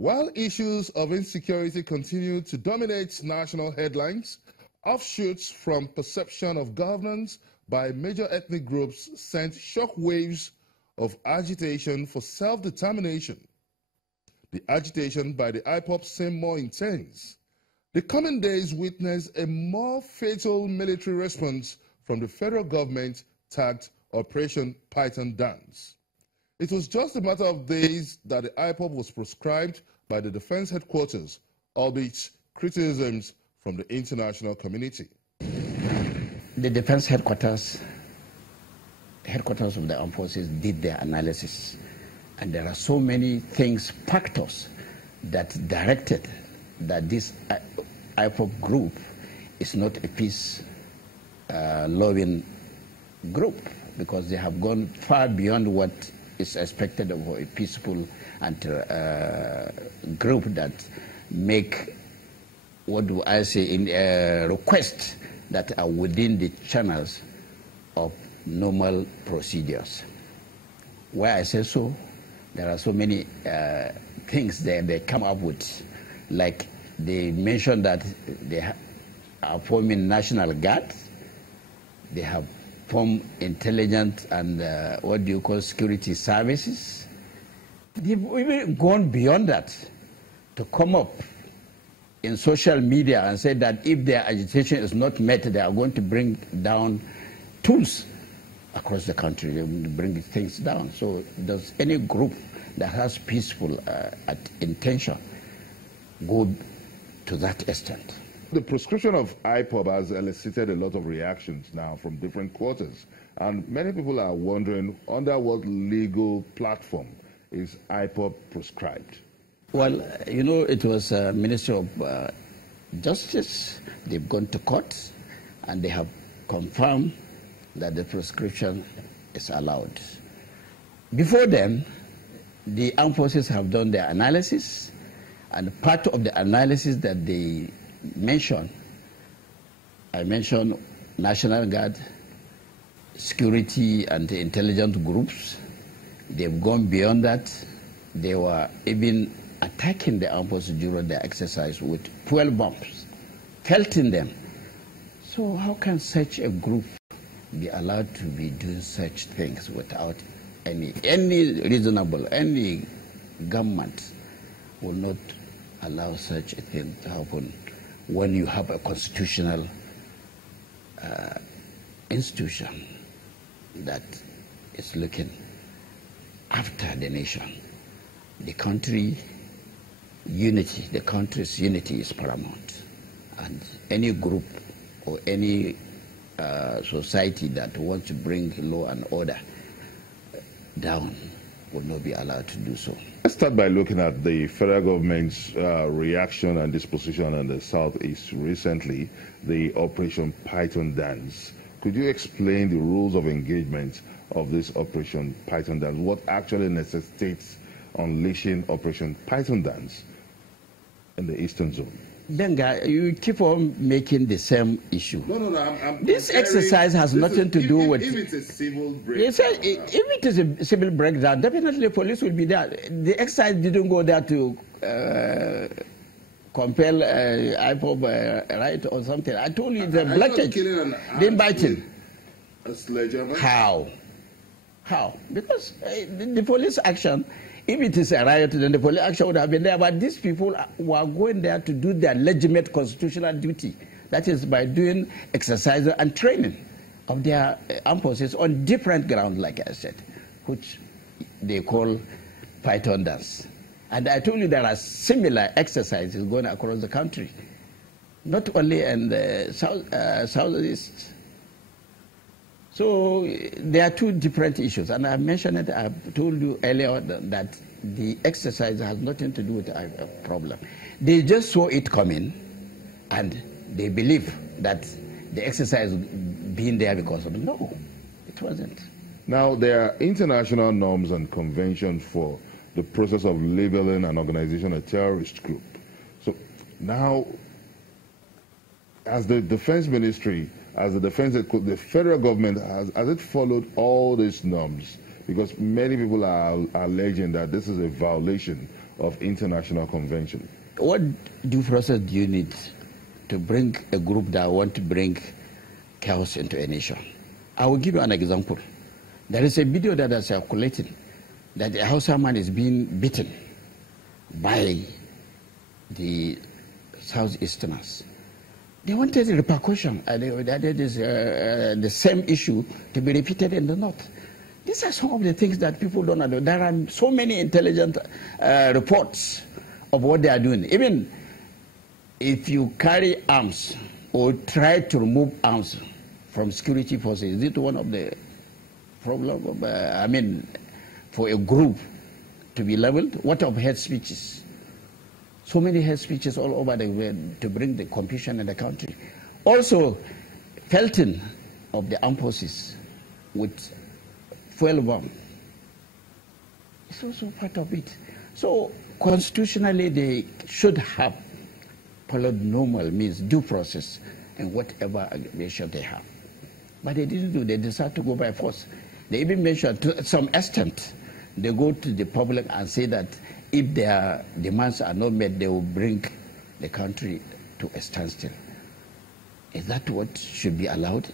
While issues of insecurity continue to dominate national headlines, offshoots from perception of governance by major ethnic groups sent shockwaves of agitation for self-determination. The agitation by the IPOB seemed more intense. The coming days witnessed a more fatal military response from the federal government tagged Operation Python Dance. It was just a matter of days that the IPOB was proscribed by the Defense Headquarters, albeit criticisms from the international community. The Defense Headquarters of the Armed Forces did their analysis, and there are so many things, factors, that directed that this IPOB group is not a peace-loving group, because they have gone far beyond what is expected of a peaceful and group that make, what do I say, in requests that are within the channels of normal procedures. Why I say so, there are so many things that they come up with, like they mentioned that they are forming National Guard, they have formed intelligence and what do you call security services. They've even gone beyond that to come up in social media and say that if their agitation is not met, they are going to bring down tools across the country. They will bring things down. So does any group that has peaceful intention go to that extent? The proscription of IPOB has elicited a lot of reactions now from different quarters, and many people are wondering under what legal platform is IPOB proscribed? Well, you know, it was Ministry of Justice. They've gone to court and they have confirmed that the proscription is allowed. Before then, the armed forces have done their analysis, and part of the analysis that they mentioned, I mentioned National Guard, security and intelligence groups. They've gone beyond that. They were even attacking the armed forces during their exercise with fuel bombs, pelting them. So how can such a group be allowed to be doing such things without any reasonable, any government will not allow such a thing to happen when you have a constitutional institution that is looking after the nation. The country unity, the country's unity is paramount, and any group or any society that wants to bring law and order down will not be allowed to do so. Let's start by looking at the federal government's reaction and disposition in the Southeast recently, the Operation Python Dance. Could you explain the rules of engagement of this Operation Python Dance? What actually necessitates unleashing Operation Python Dance in the Eastern Zone? Benga, you keep on making the same issue. No. This exercise has nothing to do with... If it's a civil breakdown... If it is a civil breakdown, definitely the police will be there. The exercise didn't go there to compel IPOB right or something. I told you the bloodshed. They invited. A sledgehammer? How? Because the police action, if it is a riot, then the police action would have been there. But these people were going there to do their legitimate constitutional duty. That is by doing exercise and training of their armed forces on different grounds, like I said, which they call Python Dance. And I told you there are similar exercises going across the country, not only in the southeast. So there are two different issues, and I mentioned it. I told you earlier that the exercise has nothing to do with a problem. They just saw it coming, and they believe that the exercise being there because of it. No, it wasn't. Now, there are international norms and conventions for the process of labeling an organization a terrorist group. So now, as the Defense Ministry, as the federal government, has it followed all these norms? Because many people are alleging that this is a violation of international convention. What due process do you need to bring a group that want to bring chaos into a nation? I will give you an example. There is a video that is circulating that a Hausa man is being beaten by the Southeasterners. They wanted a repercussion. That is the same issue to be repeated in the North. These are some of the things that people don't know. There are so many intelligent reports of what they are doing. Even if you carry arms or try to remove arms from security forces, is it one of the problems? I mean, for a group to be leveled? What of hate speeches? So many hate speeches all over the world to bring the confusion in the country. Also, pelting of the armed forces with fuel bomb. It's also part of it. So constitutionally, they should have followed normal means due process and whatever aggravation they have. But they didn't do. They decided to go by force. They even mentioned to some extent, they go to the public and say that if their demands are not met, they will bring the country to a standstill. Is that what should be allowed?